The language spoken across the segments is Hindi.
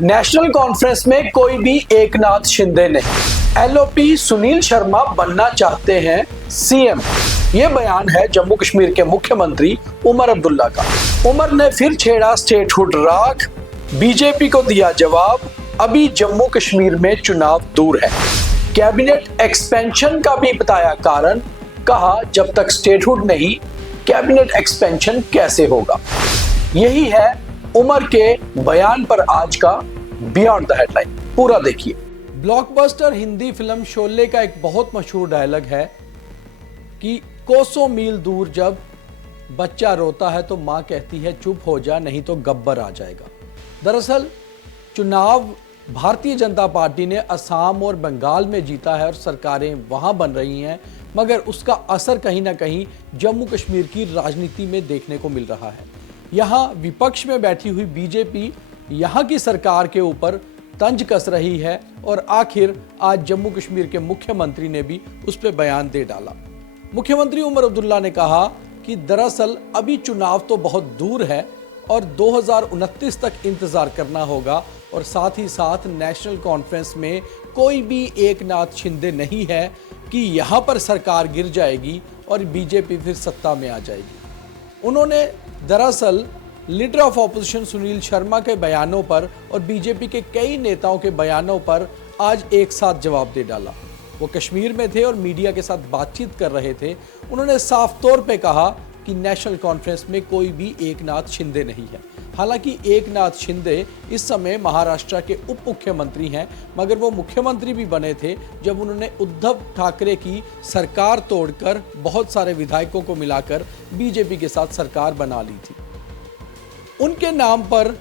नेशनल कॉन्फ्रेंस में कोई भी एकनाथ शिंदे नहीं, एलओपी सुनील शर्मा बनना चाहते हैं सीएम। ये बयान है जम्मू कश्मीर के मुख्यमंत्री उमर अब्दुल्ला का। उमर ने फिर छेड़ा स्टेटहुड राग, बीजेपी को दिया जवाब, अभी जम्मू कश्मीर में चुनाव दूर है। कैबिनेट एक्सपेंशन का भी बताया कारण, कहा जब तक स्टेटहुड नहीं कैबिनेट एक्सपेंशन कैसे होगा। यही है उमर के बयान पर आज का बियॉन्ड द हेडलाइन, पूरा देखिए। ब्लॉकबस्टर हिंदी फिल्म शोले का एक बहुत मशहूर डायलॉग है कि कोसों मील दूर जब बच्चा रोता है तो मां कहती है चुप हो जा नहीं तो गब्बर आ जाएगा। दरअसल चुनाव भारतीय जनता पार्टी ने असम और बंगाल में जीता है और सरकारें वहां बन रही हैं, मगर उसका असर कहीं ना कहीं जम्मू कश्मीर की राजनीति में देखने को मिल रहा है। यहाँ विपक्ष में बैठी हुई बीजेपी यहाँ की सरकार के ऊपर तंज कस रही है और आखिर आज जम्मू कश्मीर के मुख्यमंत्री ने भी उस पर बयान दे डाला। मुख्यमंत्री उमर अब्दुल्ला ने कहा कि दरअसल अभी चुनाव तो बहुत दूर है और 2029 तक इंतजार करना होगा और साथ ही साथ नेशनल कॉन्फ्रेंस में कोई भी एकनाथ शिंदे नहीं है कि यहाँ पर सरकार गिर जाएगी और बीजेपी फिर सत्ता में आ जाएगी। उन्होंने दरअसल leader of opposition Sunil Sharma के बयानों पर और बीजेपी के कई नेताओं के बयानों पर आज एक साथ जवाब दे डाला। वो कश्मीर में थे और मीडिया के साथ बातचीत कर रहे थे। उन्होंने साफ तौर पे कहा कि नेशनल कॉन्फ्रेंस में कोई भी एकनाथ शिंदे नहीं है। हालांकि एकनाथ शिंदे इस समय महाराष्ट्र के उप मुख्यमंत्री हैं, मगर वो मुख्यमंत्री भी बने थे जब उन्होंने उद्धव ठाकरे की सरकार तोड़कर बहुत सारे विधायकों को मिलाकर बीजेपी के साथ सरकार बना ली थी। उनके नाम पर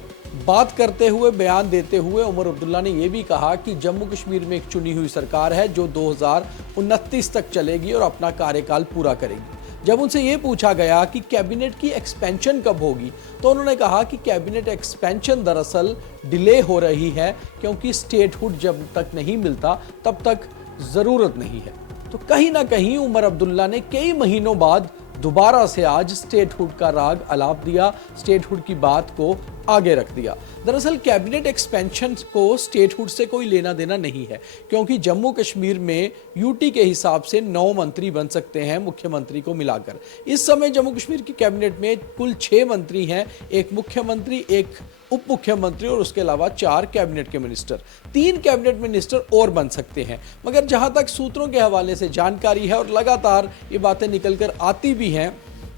बात करते हुए, बयान देते हुए उमर अब्दुल्ला ने यह भी कहा कि जम्मू कश्मीर में एक चुनी हुई सरकार है जो 2029 तक चलेगी और अपना कार्यकाल पूरा करेगी। जब उनसे ये पूछा गया कि कैबिनेट की एक्सपेंशन कब होगी, तो उन्होंने कहा कि कैबिनेट एक्सपेंशन दरअसल डिले हो रही है क्योंकि स्टेटहुड जब तक नहीं मिलता तब तक ज़रूरत नहीं है। तो कहीं ना कहीं उमर अब्दुल्ला ने कई महीनों बाद दोबारा से आज स्टेटहुड का राग अलाप दिया, स्टेटहुड की बात को आगे रख दिया। दरअसल कैबिनेट एक्सपेंशन को स्टेटहुड से कोई लेना देना नहीं है क्योंकि जम्मू कश्मीर में यूटी के हिसाब से 9 मंत्री बन सकते हैं मुख्यमंत्री को मिलाकर। इस समय जम्मू कश्मीर की कैबिनेट में कुल 6 मंत्री हैं, एक मुख्यमंत्री, एक उप मुख्यमंत्री और उसके अलावा 4 कैबिनेट के मिनिस्टर। 3 कैबिनेट मिनिस्टर और बन सकते हैं, मगर जहां तक सूत्रों के हवाले से जानकारी है और लगातार ये बातें निकल कर आती भी हैं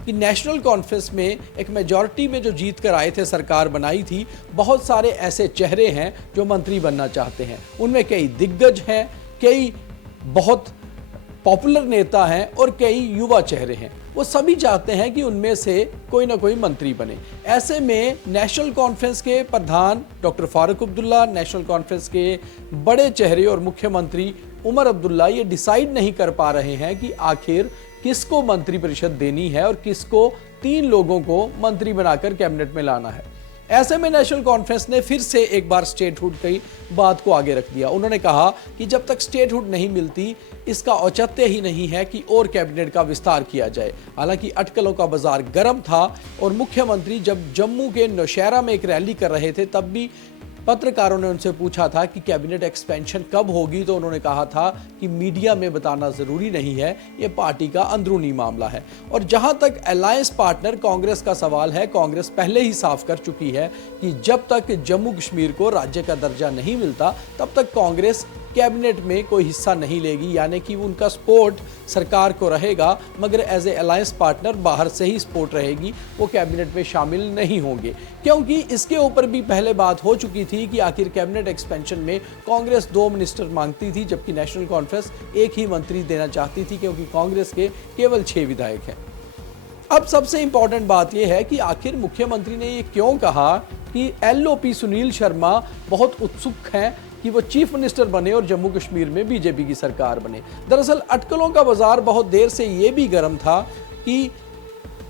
कि नेशनल कॉन्फ्रेंस में एक मेजॉरिटी में जो जीत कर आए थे, सरकार बनाई थी, बहुत सारे ऐसे चेहरे हैं जो मंत्री बनना चाहते हैं। उनमें कई दिग्गज हैं, कई बहुत पॉपुलर नेता हैं और कई युवा चेहरे हैं। वो सभी चाहते हैं कि उनमें से कोई ना कोई मंत्री बने। ऐसे में नेशनल कॉन्फ्रेंस के प्रधान doctor Farooq Abdullah, national conference के बड़े चेहरे और मुख्यमंत्री उमर अब्दुल्ला ये डिसाइड नहीं कर पा रहे हैं कि आखिर किसको मंत्रिपरिषद देनी है और किसको 3 लोगों को मंत्री बनाकर कैबिनेट में लाना है। ऐसे में नेशनल कॉन्फ्रेंस ने फिर से एक बार स्टेटहुड की बात को आगे रख दिया। उन्होंने कहा कि जब तक स्टेटहुड नहीं मिलती इसका औचित्य ही नहीं है कि और कैबिनेट का विस्तार किया जाए। हालांकि अटकलों का बाजार गर्म था और मुख्यमंत्री जब जम्मू के नौशहरा में एक रैली कर रहे थे तब भी पत्रकारों ने उनसे पूछा था कि कैबिनेट एक्सपेंशन कब होगी, तो उन्होंने कहा था कि मीडिया में बताना ज़रूरी नहीं है, ये पार्टी का अंदरूनी मामला है। और जहां तक अलायंस पार्टनर कांग्रेस का सवाल है, कांग्रेस पहले ही साफ कर चुकी है कि जब तक जम्मू कश्मीर को राज्य का दर्जा नहीं मिलता तब तक कांग्रेस कैबिनेट में कोई हिस्सा नहीं लेगी, यानी कि उनका सपोर्ट सरकार को रहेगा, मगर एज ए अलायंस पार्टनर बाहर से ही सपोर्ट रहेगी, वो कैबिनेट में शामिल नहीं होंगे। क्योंकि इसके ऊपर भी पहले बात हो चुकी थी कि आखिर कैबिनेट एक्सपेंशन में कांग्रेस 2 मिनिस्टर मांगती थी जबकि नेशनल कॉन्फ्रेंस 1 ही मंत्री देना चाहती थी क्योंकि कांग्रेस के केवल 6 विधायक हैं। अब सबसे इंपॉर्टेंट बात यह है कि आखिर मुख्यमंत्री ने ये क्यों कहा कि एलओपी सुनील शर्मा बहुत उत्सुक हैं कि वो चीफ मिनिस्टर बने और जम्मू कश्मीर में बीजेपी की सरकार बने। दरअसल अटकलों का बाजार बहुत देर से ये भी गर्म था कि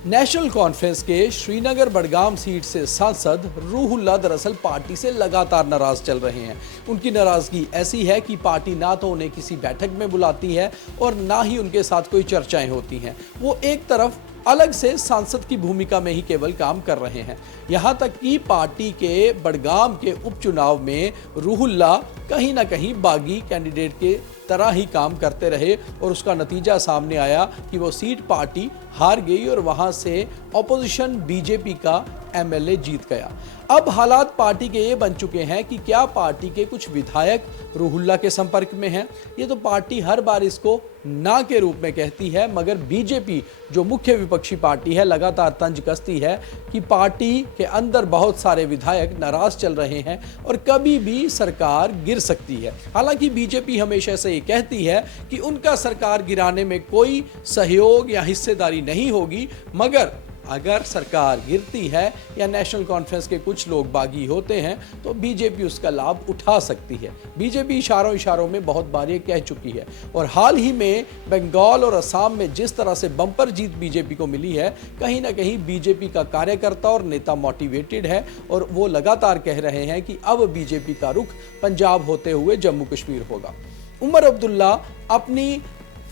नेशनल कॉन्फ्रेंस के श्रीनगर बडगाम सीट से सांसद रूहुल्ला दरअसल पार्टी से लगातार नाराज चल रहे हैं। उनकी नाराजगी ऐसी है कि पार्टी ना तो उन्हें किसी बैठक में बुलाती है और ना ही उनके साथ कोई चर्चाएं होती हैं। वो एक तरफ अलग से सांसद की भूमिका में ही केवल काम कर रहे हैं। यहाँ तक कि पार्टी के बड़गाम के उपचुनाव में रूहुल्लाह कहीं ना कहीं बागी कैंडिडेट के तरह ही काम करते रहे और उसका नतीजा सामने आया कि वो सीट पार्टी हार गई और वहां से ऑपोजिशन बीजेपी का एमएलए जीत गया। अब हालात पार्टी के ये बन चुके हैं कि क्या पार्टी के कुछ विधायक रूहुल्लाह के संपर्क में हैं? ये तो पार्टी हर बार इसको ना के रूप में कहती है, मगर बीजेपी जो मुख्य विपक्षी पार्टी है लगातार तंज कसती है कि पार्टी के अंदर बहुत सारे विधायक नाराज चल रहे हैं और कभी भी सरकार गिर सकती है। हालांकि बीजेपी हमेशा से ये कहती है कि उनका सरकार गिराने में कोई सहयोग या हिस्सेदारी नहीं होगी, मगर अगर सरकार गिरती है या नेशनल कॉन्फ्रेंस के कुछ लोग बागी होते हैं तो बीजेपी उसका लाभ उठा सकती है। बीजेपी इशारों में बहुत बार ये कह चुकी है और हाल ही में बंगाल और असम में जिस तरह से बम्पर जीत बीजेपी को मिली है, कहीं ना कहीं बीजेपी का कार्यकर्ता और नेता मोटिवेटेड है और वो लगातार कह रहे हैं कि अब बीजेपी का रुख पंजाब होते हुए जम्मू कश्मीर होगा। उमर अब्दुल्ला अपनी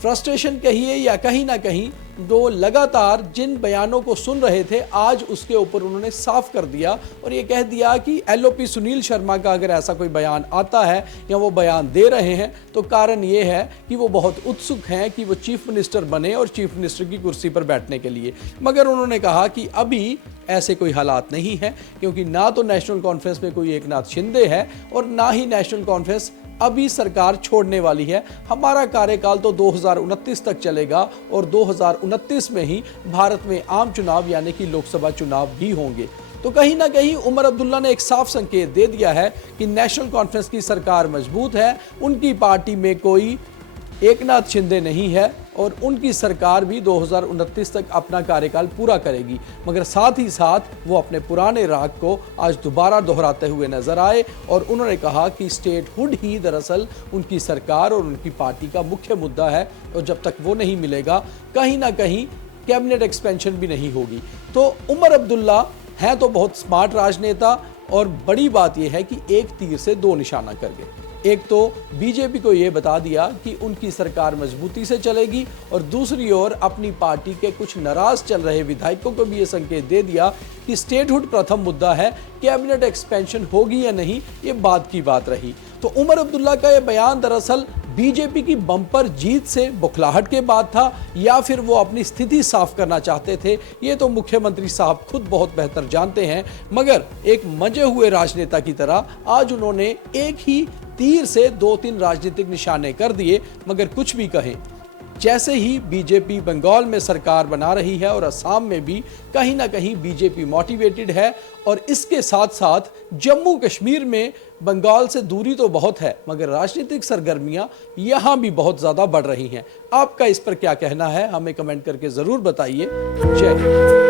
फ्रस्ट्रेशन कहिए या कहीं ना कहीं जो लगातार जिन बयानों को सुन रहे थे, आज उसके ऊपर उन्होंने साफ कर दिया और ये कह दिया कि एलओपी सुनील शर्मा का अगर ऐसा कोई बयान आता है या वो बयान दे रहे हैं तो कारण ये है कि वो बहुत उत्सुक हैं कि वो चीफ मिनिस्टर बने और चीफ मिनिस्टर की कुर्सी पर बैठने के लिए। मगर उन्होंने कहा कि अभी ऐसे कोई हालात नहीं है, क्योंकि ना तो नेशनल कॉन्फ्रेंस में कोई एकनाथ शिंदे है और ना ही नेशनल कॉन्फ्रेंस अभी सरकार छोड़ने वाली है। हमारा कार्यकाल तो 2029 तक चलेगा और 2029 में ही भारत में आम चुनाव यानी कि लोकसभा चुनाव भी होंगे। तो कहीं ना कहीं उमर अब्दुल्ला ने एक साफ संकेत दे दिया है कि नेशनल कॉन्फ्रेंस की सरकार मजबूत है, उनकी पार्टी में कोई एकनाथ शिंदे नहीं है और उनकी सरकार भी 2029 तक अपना कार्यकाल पूरा करेगी। मगर साथ ही साथ वो अपने पुराने राग को आज दोबारा दोहराते हुए नजर आए और उन्होंने कहा कि स्टेटहुड ही दरअसल उनकी सरकार और उनकी पार्टी का मुख्य मुद्दा है और जब तक वो नहीं मिलेगा कहीं ना कहीं कैबिनेट एक्सपेंशन भी नहीं होगी। तो उमर अब्दुल्ला हैं तो बहुत स्मार्ट राजनेता और बड़ी बात यह है कि एक तीर से दो निशाना कर गए। एक तो बीजेपी को यह बता दिया कि उनकी सरकार मजबूती से चलेगी और दूसरी ओर अपनी पार्टी के कुछ नाराज चल रहे विधायकों को भी ये संकेत दे दिया कि स्टेटहुड प्रथम मुद्दा है, कैबिनेट एक्सपेंशन होगी या नहीं ये बाद की बात रही। तो उमर अब्दुल्ला का यह बयान दरअसल बीजेपी की बम्पर जीत से बौखलाहट के बाद था या फिर वो अपनी स्थिति साफ करना चाहते थे, ये तो मुख्यमंत्री साहब खुद बहुत बेहतर जानते हैं। मगर एक मंजे हुए राजनेता की तरह आज उन्होंने एक ही तीर से 2-3 राजनीतिक निशाने कर दिए। मगर कुछ भी कहें, जैसे ही बीजेपी बंगाल में सरकार बना रही है और असम में भी कहीं ना कहीं बीजेपी मोटिवेटेड है और इसके साथ साथ जम्मू कश्मीर में बंगाल से दूरी तो बहुत है मगर राजनीतिक सरगर्मियां यहां भी बहुत ज्यादा बढ़ रही हैं। आपका इस पर क्या कहना है, हमें कमेंट करके जरूर बताइए। जय हिंद।